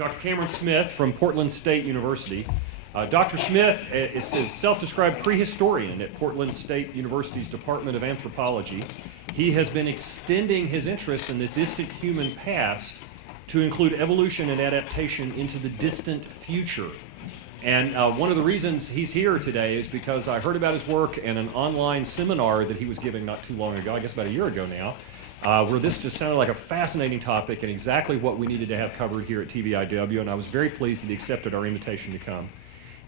Dr. Cameron Smith from Portland State University. Dr. Smith is a self-described prehistorian at Portland State University's Department of Anthropology. He has been extending his interests in the distant human past to include evolution and adaptation into the distant future. And one of the reasons he's here today is because I heard about his work in an online seminar that he was giving not too long ago, I guess about a year ago now, where this just sounded like a fascinating topic and exactly what we needed to have covered here at TVIW, and I was very pleased that he accepted our invitation to come.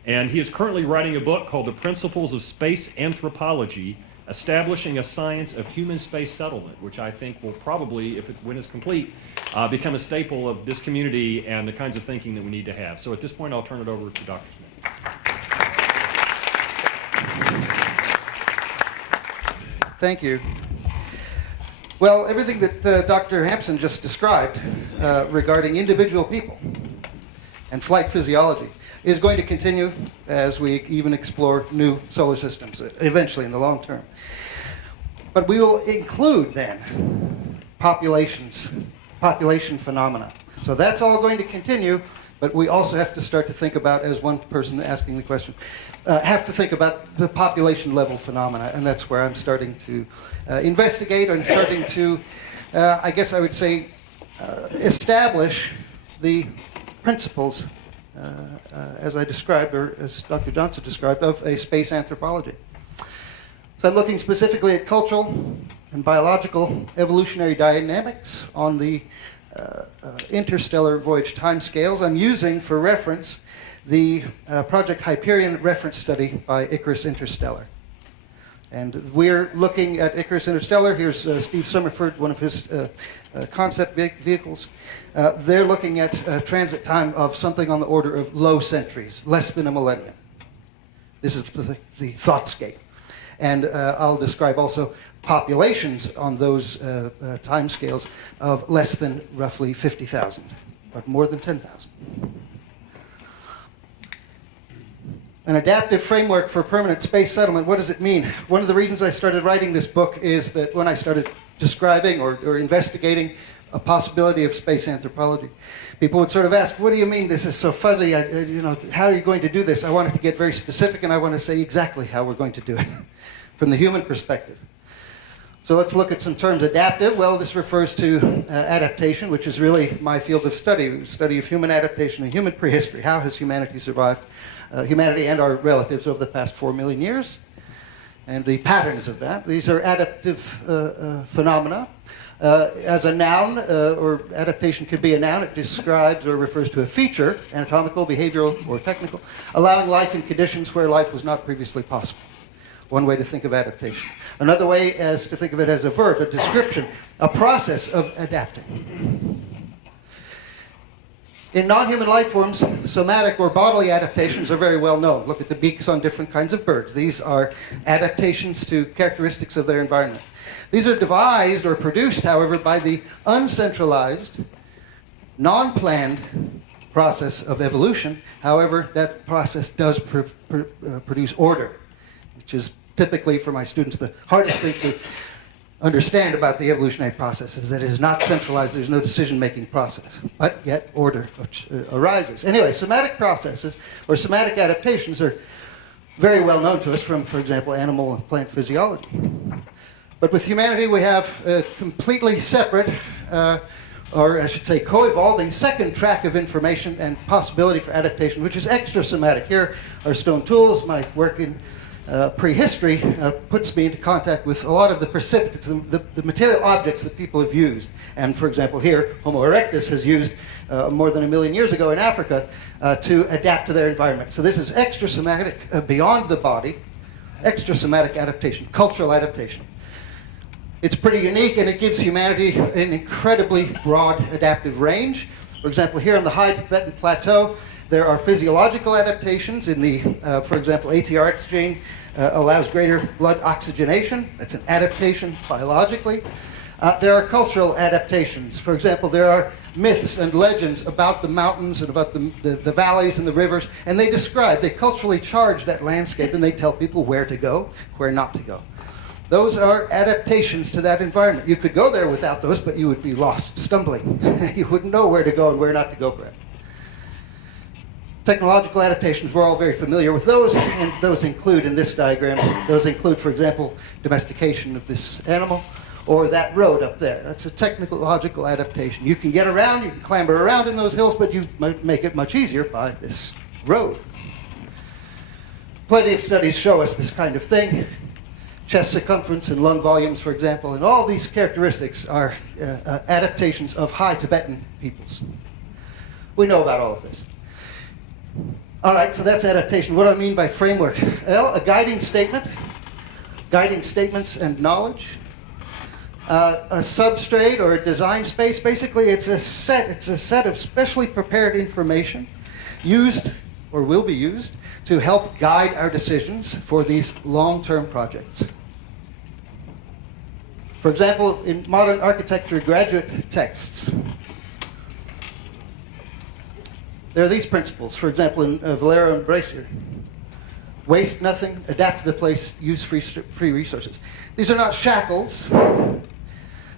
And he is currently writing a book called The Principles of Space Anthropology, Establishing a Science of Human Space Settlement, which I think will probably, when it's complete, become a staple of this community and the kinds of thinking that we need to have. So at this point, I'll turn it over to Dr. Smith. Thank you. Well, everything that Dr. Hampson just described regarding individual people and flight physiology is going to continue as we even explore new solar systems, eventually in the long term. But we will include then population phenomena. So that's all going to continue, but we also have to start to think about, as one person asking the question, have to think about the population level phenomena, and that's where I'm starting to investigate and starting to, I guess I would say, establish the principles as I described, or as Dr. Johnson described, of a space anthropology. So I'm looking specifically at cultural and biological evolutionary dynamics on the interstellar voyage timescales. I'm using for reference the Project Hyperion reference study by Icarus Interstellar. And we're looking at Icarus Interstellar. Here's Steve Summerford, one of his concept vehicles. They're looking at a transit time of something on the order of low centuries, less than a millennium. This is the thoughtscape. And I'll describe also populations on those time scales of less than roughly 50,000, but more than 10,000. An adaptive framework for permanent space settlement, what does it mean? One of the reasons I started writing this book is that when I started describing or investigating a possibility of space anthropology, people would sort of ask, what do you mean this is so fuzzy? How are you going to do this? I wanted to get very specific, and I want to say exactly how we're going to do it from the human perspective. So let's look at some terms. Adaptive, well, this refers to adaptation, which is really my field of study of human adaptation and human prehistory. How has humanity survived? Humanity and our relatives over the past 4 million years, and the patterns of that. These are adaptive phenomena. As a noun, or adaptation could be a noun, it describes or refers to a feature, anatomical, behavioral, or technical, allowing life in conditions where life was not previously possible. One way to think of adaptation. Another way is to think of it as a verb, a description, a process of adapting. In non-human life forms, somatic or bodily adaptations are very well known. Look at the beaks on different kinds of birds. These are adaptations to characteristics of their environment. These are devised or produced, however, by the uncentralized, non-planned process of evolution. However, that process does produce order, which is typically, for my students, the hardest thing to understand about the evolutionary process is that it is not centralized. There's no decision-making process, but yet order arises. Anyway, somatic processes or somatic adaptations are very well known to us from, for example, animal and plant physiology. But with humanity, we have a completely separate, or I should say co-evolving second track of information and possibility for adaptation, which is extrasomatic. Here are stone tools. My work in prehistory puts me into contact with a lot of the precipitates, the material objects that people have used. And for example, here, Homo erectus has used more than 1 million years ago in Africa to adapt to their environment. So this is extrasomatic, beyond the body, extrasomatic adaptation, cultural adaptation. It's pretty unique, and it gives humanity an incredibly broad adaptive range. For example, here on the high Tibetan Plateau, there are physiological adaptations in the, for example, ATRX gene allows greater blood oxygenation. That's an adaptation biologically. There are cultural adaptations. For example, there are myths and legends about the mountains and about the valleys and the rivers, and they culturally charge that landscape, and they tell people where to go, where not to go. Those are adaptations to that environment. You could go there without those, but you would be lost, stumbling. You wouldn't know where to go and where not to go, perhaps. Technological adaptations, we're all very familiar with those, and those include, in this diagram, those include, for example, domestication of this animal, or that road up there. That's a technological adaptation. You can get around, you can clamber around in those hills, but you might make it much easier by this road. Plenty of studies show us this kind of thing. Chest circumference and lung volumes, for example, and all these characteristics are adaptations of high Tibetan peoples. We know about all of this. All right, so that's adaptation. What do I mean by framework? Well, a guiding statement, guiding statements and knowledge, a substrate or a design space. Basically, it's a set of specially prepared information used or will be used to help guide our decisions for these long-term projects. For example, in modern architecture graduate texts, there are these principles. For example, in Valero and Brazier, waste nothing, adapt to the place, use free resources. These are not shackles.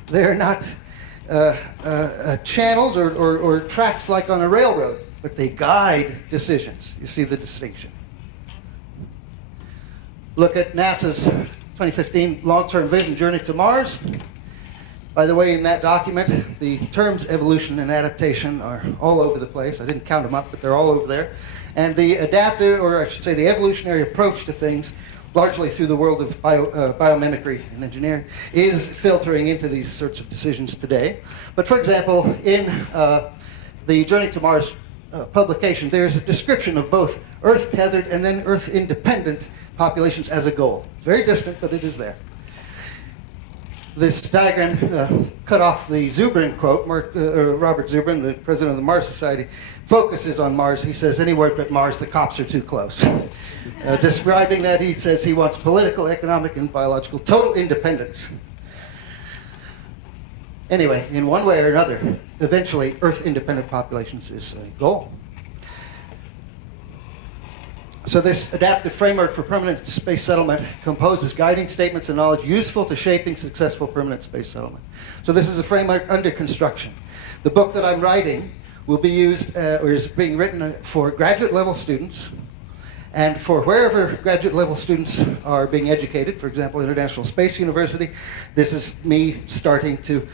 They're not channels or tracks like on a railroad, but they guide decisions. You see the distinction. Look at NASA's 2015 long-term vision, Journey to Mars. By the way, in that document, the terms evolution and adaptation are all over the place. I didn't count them up, but they're all over there. And the adaptive, or I should say the evolutionary approach to things, largely through the world of biomimicry and engineering, is filtering into these sorts of decisions today. But for example, in the Journey to Mars publication, there's a description of both Earth-tethered and then Earth-independent populations as a goal. Very distant, but it is there. This diagram cut off the Zubrin quote. Robert Zubrin, the president of the Mars Society, focuses on Mars. He says, anywhere but Mars, the cops are too close. Describing that, he says he wants political, economic, and biological total independence. Anyway, in one way or another, eventually Earth-independent populations is a goal. So this adaptive framework for permanent space settlement composes guiding statements and knowledge useful to shaping successful permanent space settlement. So this is a framework under construction. The book that I'm writing will be used, or is being written for graduate level students, and for wherever graduate level students are being educated, for example, International Space University. This is me starting to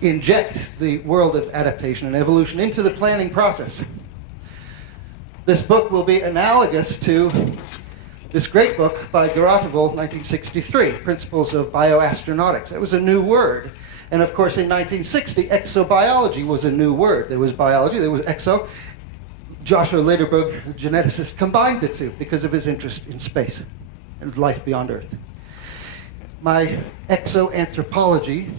inject the world of adaptation and evolution into the planning process. This book will be analogous to this great book by Geratovol, 1963, Principles of Bioastronautics. That was a new word. And of course, in 1960, exobiology was a new word. There was biology, there was exo. Joshua Lederberg, a geneticist, combined the two because of his interest in space and life beyond Earth. My exoanthropology,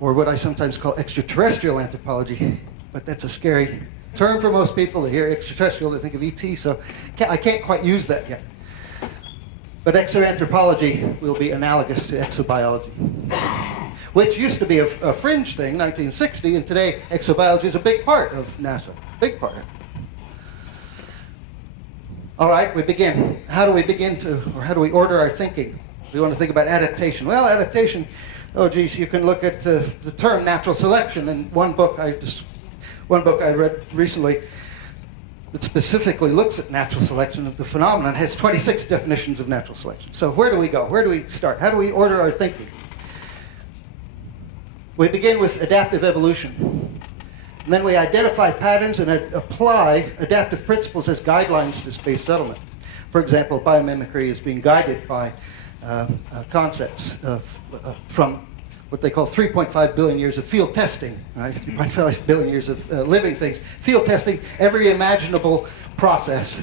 or what I sometimes call extraterrestrial anthropology, but that's a scary term for most people. They hear extraterrestrial, they think of ET, so I can't quite use that yet. But exoanthropology will be analogous to exobiology, which used to be a fringe thing, 1960, and today exobiology is a big part of NASA, big part. All right, we begin. How do we begin to, or how do we order our thinking? We want to think about adaptation. Well, adaptation, oh geez, you can look at the term natural selection. And one book I read recently that specifically looks at natural selection of the phenomenon has 26 definitions of natural selection. So where do we go? Where do we start? How do we order our thinking? We begin with adaptive evolution. And then we identify patterns and apply adaptive principles as guidelines to space settlement. For example, biomimicry is being guided by concepts from what they call 3.5 billion years of field testing, right? 3.5 billion years of living things. Field testing, every imaginable process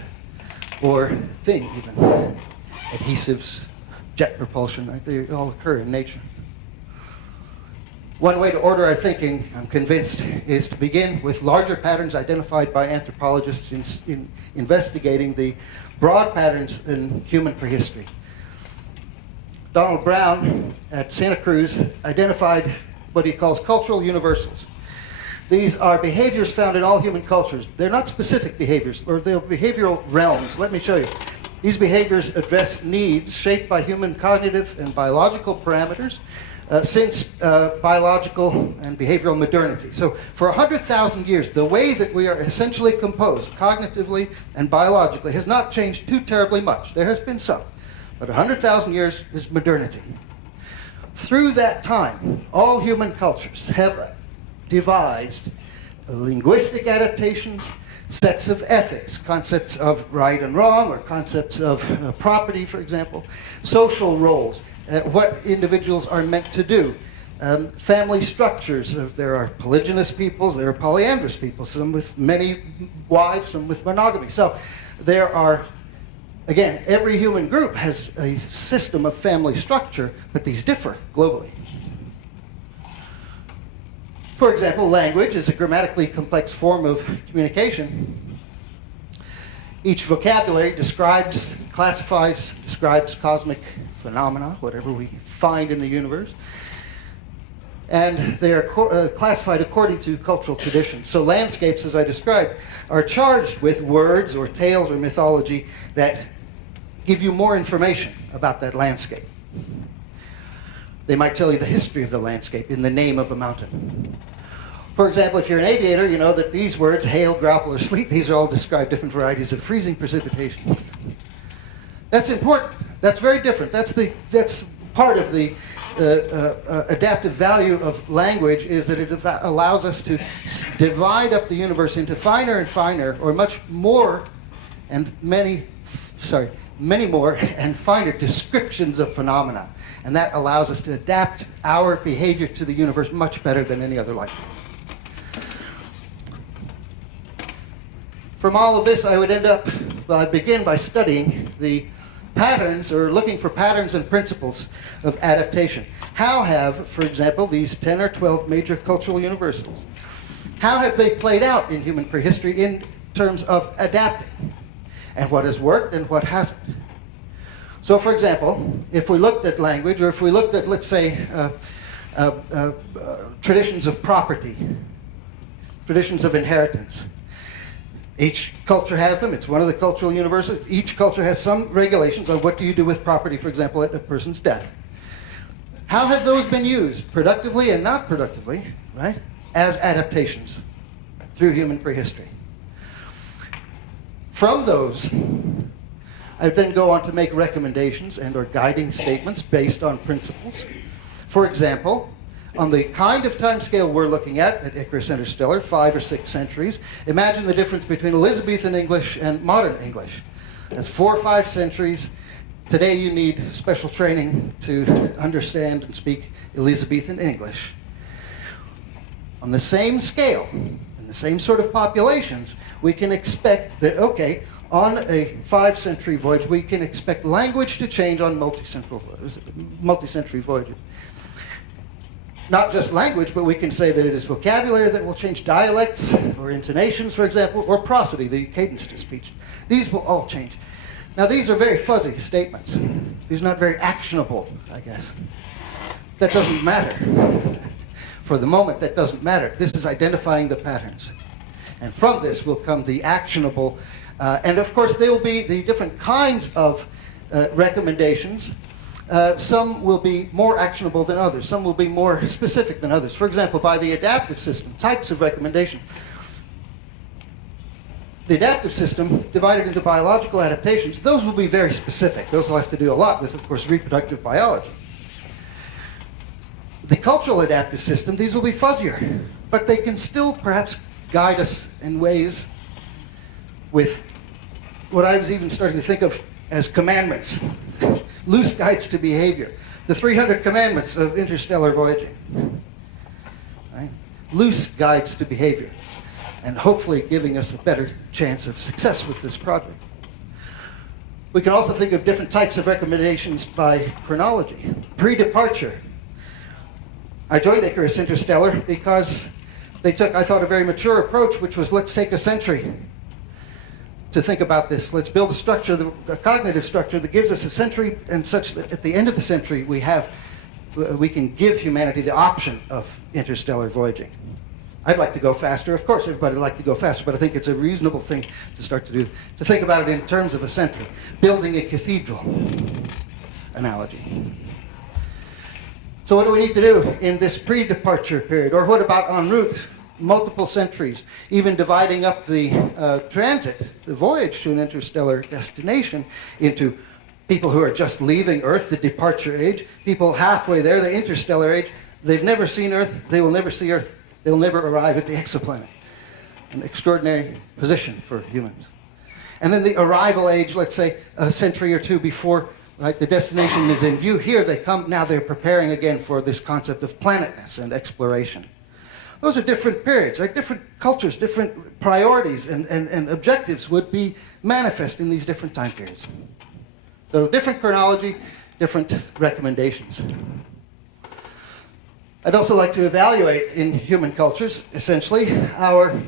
or thing even. Adhesives, jet propulsion, right? They all occur in nature. One way to order our thinking, I'm convinced, is to begin with larger patterns identified by anthropologists in investigating the broad patterns in human prehistory. Donald Brown at Santa Cruz identified what he calls cultural universals. These are behaviors found in all human cultures. They're not specific behaviors, or they're behavioral realms. Let me show you. These behaviors address needs shaped by human cognitive and biological parameters, since biological and behavioral modernity. So for 100,000 years, the way that we are essentially composed, cognitively and biologically, has not changed too terribly much. There has been some, but 100,000 years is modernity. Through that time, all human cultures have devised linguistic adaptations, sets of ethics, concepts of right and wrong, or concepts of property, for example, social roles, what individuals are meant to do, family structures. There are polygynous peoples, there are polyandrous peoples, some with many wives, some with monogamy. So there are, again, every human group has a system of family structure, but these differ globally. For example, language is a grammatically complex form of communication. Each vocabulary describes, classifies, describes cosmic phenomena, whatever we find in the universe. And they are classified according to cultural traditions. So landscapes, as I described, are charged with words or tales or mythology that give you more information about that landscape. They might tell you the history of the landscape in the name of a mountain. For example, if you're an aviator, you know that these words, hail, grapple, or sleet, these are all describe different varieties of freezing precipitation. That's important. That's very different. That's part of the adaptive value of language, is that it allows us to divide up the universe into finer and finer, or much more, and many more and finer descriptions of phenomena. And that allows us to adapt our behavior to the universe much better than any other life. From all of this, I would I'd begin by studying the patterns, or looking for patterns and principles of adaptation. How have, for example, these 10 or 12 major cultural universals, how have they played out in human prehistory in terms of adapting? And what has worked and what hasn't? So, for example, if we looked at language, or if we looked at, let's say, traditions of property, traditions of inheritance, each culture has them. It's one of the cultural universals. Each culture has some regulations on what do you do with property, for example, at a person's death. How have those been used, productively and not productively, right, as adaptations through human prehistory? From those, I then go on to make recommendations and or guiding statements based on principles. For example, on the kind of time scale we're looking at Icarus Interstellar, 5 or 6 centuries, imagine the difference between Elizabethan English and modern English. That's 4 or 5 centuries. Today you need special training to understand and speak Elizabethan English. On the same scale, in the same sort of populations, we can expect that, okay, on a 5-century voyage, we can expect language to change on multi-century voyages. Not just language, but we can say that it is vocabulary that will change, dialects or intonations, for example, or prosody, the cadence to speech. These will all change. Now, these are very fuzzy statements. These are not very actionable, I guess. That doesn't matter. For the moment, that doesn't matter. This is identifying the patterns. And from this will come the actionable, and of course, there will be the different kinds of recommendations. Some will be more actionable than others. Some will be more specific than others. For example, by the adaptive system, types of recommendation. The adaptive system, divided into biological adaptations, those will be very specific. Those will have to do a lot with, of course, reproductive biology. The cultural adaptive system, these will be fuzzier, but they can still perhaps guide us in ways with what I was even starting to think of as commandments. Loose guides to behavior. The 300 commandments of interstellar voyaging. Right? Loose guides to behavior. And hopefully giving us a better chance of success with this project. We can also think of different types of recommendations by chronology. Pre-departure. I joined Icarus Interstellar because they took, I thought, a very mature approach, which was, let's take a century to think about this. Let's build a structure, a cognitive structure that gives us a century, and such that at the end of the century we can give humanity the option of interstellar voyaging. I'd like to go faster. Of course, everybody would like to go faster, but I think it's a reasonable thing to start to do, to think about it in terms of a century. Building a cathedral analogy. So what do we need to do in this pre-departure period? Or what about en route, multiple centuries, even dividing up the transit, the voyage to an interstellar destination into people who are just leaving Earth, the departure age, people halfway there, the interstellar age. They've never seen Earth, they will never see Earth, they'll never arrive at the exoplanet. An extraordinary position for humans. And then the arrival age, let's say a century or two before, right, the destination is in view. Here they come, now they're preparing again for this concept of planetness and exploration. Those are different periods, right? Different cultures, different priorities and objectives would be manifest in these different time periods. So different chronology, different recommendations. I'd also like to evaluate in human cultures, essentially, our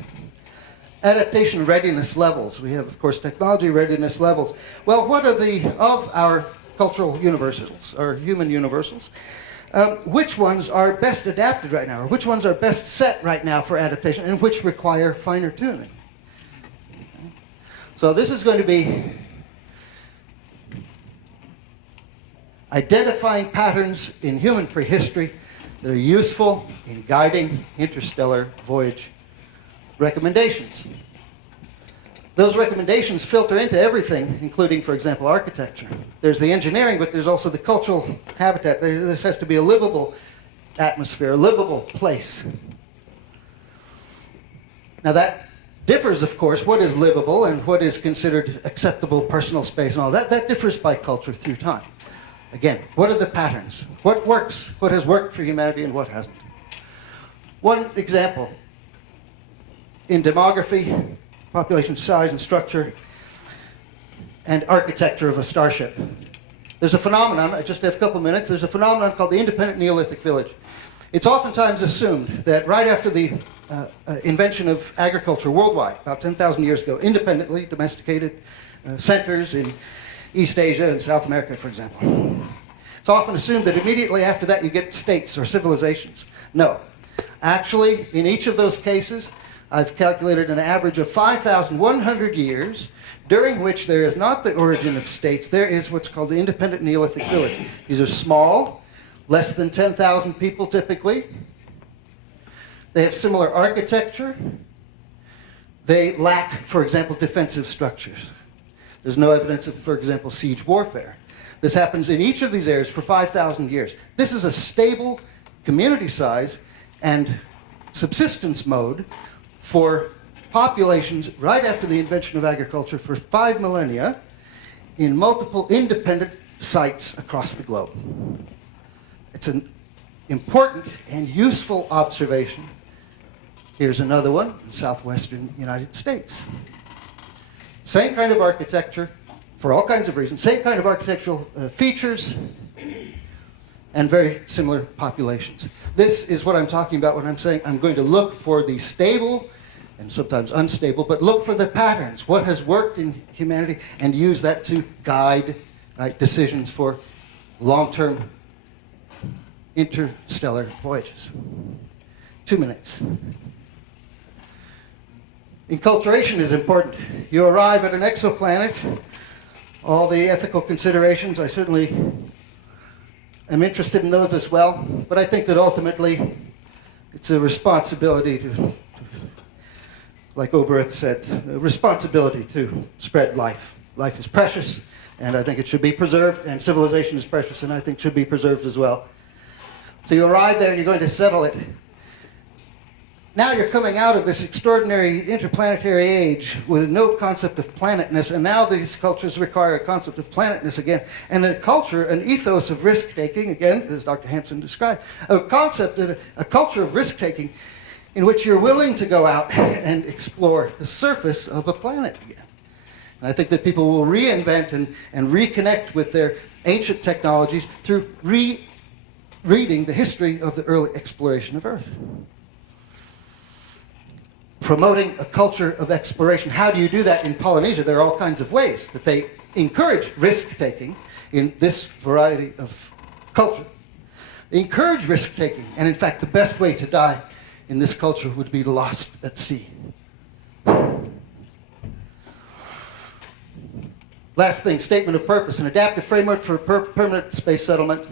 adaptation readiness levels. We have, of course, technology readiness levels. Well, what are of our cultural universals, or human universals, which ones are best adapted right now, or which ones are best set right now for adaptation, and which require finer tuning? So this is going to be identifying patterns in human prehistory that are useful in guiding interstellar voyage recommendations. Those recommendations filter into everything, including, for example, architecture. There's the engineering, but there's also the cultural habitat. This has to be a livable atmosphere, a livable place. Now that differs, of course, what is livable and what is considered acceptable personal space and all that. That differs by culture through time. Again, what are the patterns? What works? What has worked for humanity and what hasn't? One example. In demography, population size and structure, and architecture of a starship. There's a phenomenon, I just have a couple minutes, there's a phenomenon called the independent Neolithic village. It's oftentimes assumed that right after the invention of agriculture worldwide, about 10,000 years ago, independently domesticated centers in East Asia and South America, for example. It's often assumed that immediately after that you get states or civilizations. No. Actually, in each of those cases, I've calculated an average of 5,100 years during which there is not the origin of states, there is what's called the independent Neolithic village. These are small, less than 10,000 people typically. They have similar architecture. They lack, for example, defensive structures. There's no evidence of, for example, siege warfare. This happens in each of these areas for 5,000 years. This is a stable community size and subsistence mode for populations right after the invention of agriculture for 5 millennia in multiple independent sites across the globe. It's an important and useful observation. Here's another one in southwestern United States. Same kind of architecture for all kinds of reasons, same kind of architectural features, and very similar populations. This is what I'm talking about when I'm saying I'm going to look for the stable and sometimes unstable, but look for the patterns, what has worked in humanity, and use that to guide, right, decisions for long-term interstellar voyages. 2 minutes. Enculturation is important. You arrive at an exoplanet, all the ethical considerations, I certainly am interested in those as well, but I think that ultimately it's a responsibility to, like Oberth said, a responsibility to spread life. Life is precious, and I think it should be preserved, and civilization is precious, and I think should be preserved as well. So you arrive there and you're going to settle it. Now you're coming out of this extraordinary interplanetary age with no concept of planetness, and now these cultures require a concept of planetness again, and a culture, an ethos of risk-taking, again, as Dr. Hampson described, a culture of risk-taking in which you're willing to go out and explore the surface of a planet again. And I think that people will reinvent and reconnect with their ancient technologies through reading the history of the early exploration of Earth. Promoting a culture of exploration. How do you do that in Polynesia? There are all kinds of ways that they encourage risk-taking in this variety of culture. They encourage risk-taking, and in fact, the best way to die in this culture would be lost at sea. Last thing, statement of purpose, an adaptive framework for permanent space settlement.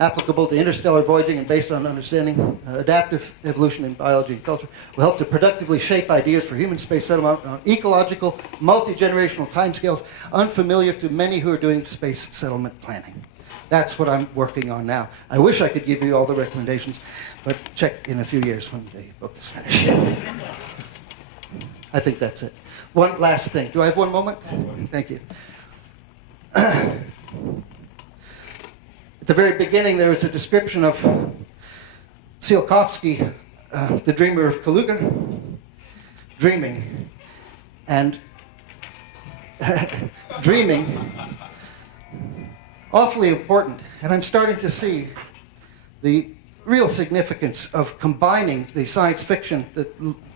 applicable to interstellar voyaging and based on understanding adaptive evolution in biology and culture, will help to productively shape ideas for human space settlement on ecological, multi-generational timescales unfamiliar to many who are doing space settlement planning. That's what I'm working on now. I wish I could give you all the recommendations, but check in a few years when the book is finished. I think that's it. One last thing. Do I have one moment? Thank you. At the very beginning, there was a description of Tsiolkovsky, the dreamer of Kaluga, dreaming. And dreaming, awfully important. And I'm starting to see the real significance of combining the science fiction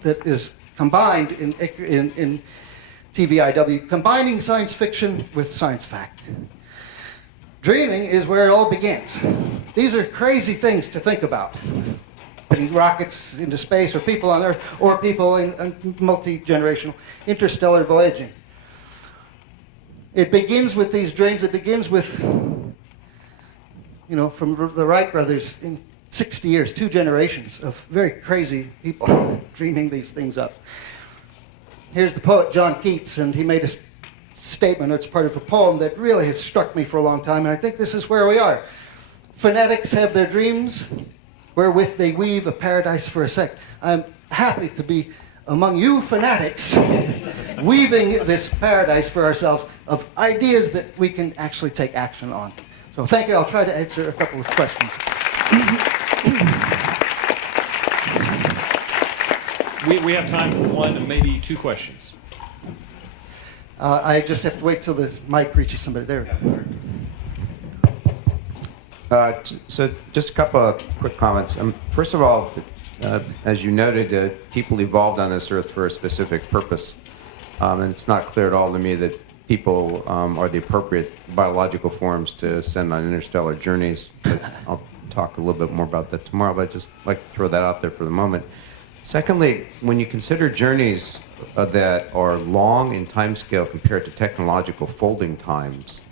that is combined in TVIW, combining science fiction with science fact. Dreaming is where it all begins. These are crazy things to think about. Putting rockets into space, or people on Earth, or people in multi-generational interstellar voyaging. It begins with these dreams. It begins with, from the Wright brothers in 60 years, 2 generations of very crazy people dreaming these things up. Here's the poet John Keats, and he made a statement, or it's part of a poem that really has struck me for a long time, and I think this is where we are. Fanatics have their dreams, wherewith they weave a paradise for a sect. I'm happy to be among you fanatics, weaving this paradise for ourselves of ideas that we can actually take action on. So thank you. I'll try to answer a couple of questions. We have time for 1 and maybe 2 questions. I just have to wait till the mic reaches somebody. There. So just a couple of quick comments. First of all, as you noted, people evolved on this earth for a specific purpose. And it's not clear at all to me that people are the appropriate biological forms to send on interstellar journeys. But I'll talk a little bit more about that tomorrow, but I'd just like to throw that out there for the moment. Secondly, when you consider journeys that are long in time scale compared to technological folding times,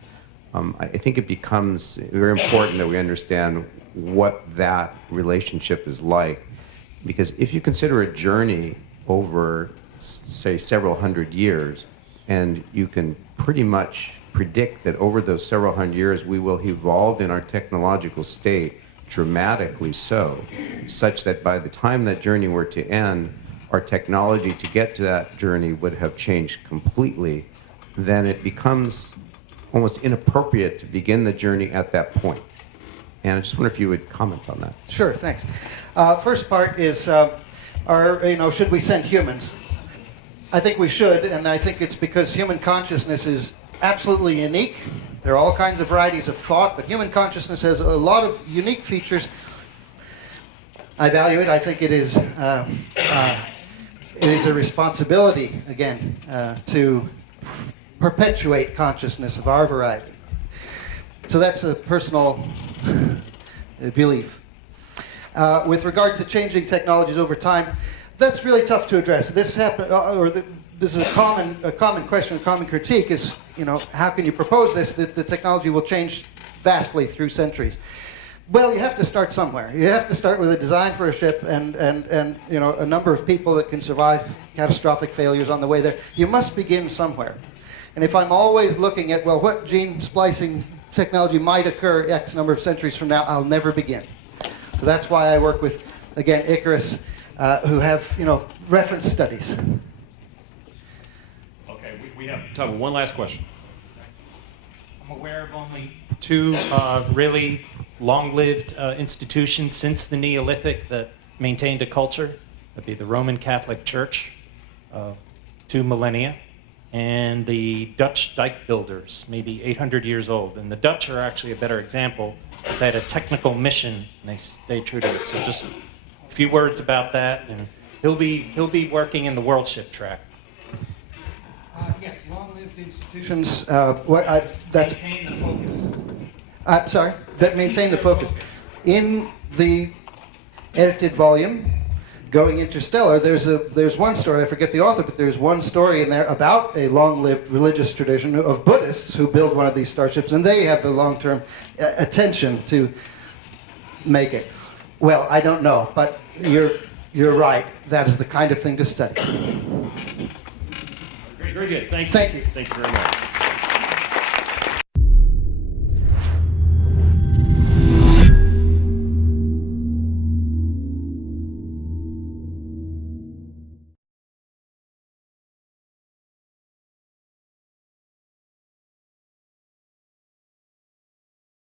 I think it becomes very important that we understand what that relationship is like. Because if you consider a journey over, say, several hundred years, and you can pretty much predict that over those several hundred years we will evolve in our technological state dramatically so, such that by the time that journey were to end, our technology to get to that journey would have changed completely, then it becomes almost inappropriate to begin the journey at that point. And I just wonder if you would comment on that. Sure, thanks. First part is, should we send humans? I think we should, and I think it's because human consciousness is absolutely unique. There are all kinds of varieties of thought, but human consciousness has a lot of unique features. I value it. I think it is a responsibility, again, to perpetuate consciousness of our variety. So that's a personal belief. With regard to changing technologies over time, that's really tough to address. This is a common question, a common critique is, how can you propose this, that the technology will change vastly through centuries? Well, you have to start somewhere. You have to start with a design for a ship and a number of people that can survive catastrophic failures on the way there. You must begin somewhere. And if I'm always looking at, what gene splicing technology might occur X number of centuries from now, I'll never begin. So that's why I work with, again, Icarus, who have, reference studies. Okay, we have time for 1 last question. I'm aware of only 2 really long-lived institutions since the Neolithic that maintained a culture. That'd be the Roman Catholic Church, 2 millennia, and the Dutch dike builders, maybe 800 years old. And the Dutch are actually a better example, because they had a technical mission, and they stayed true to it. So just a few words about that, and he'll be working in the world ship track. Yes, long-lived institutions. That's maintain the focus. Sorry, that maintain the focus. In the edited volume, Going Interstellar, there's one story, I forget the author, but there's one story in there about a long-lived religious tradition of Buddhists who build one of these starships, and they have the long-term attention to make it. Well, I don't know, but you're right. That is the kind of thing to study. Very good. Thank you. Thank you. Thank you very much.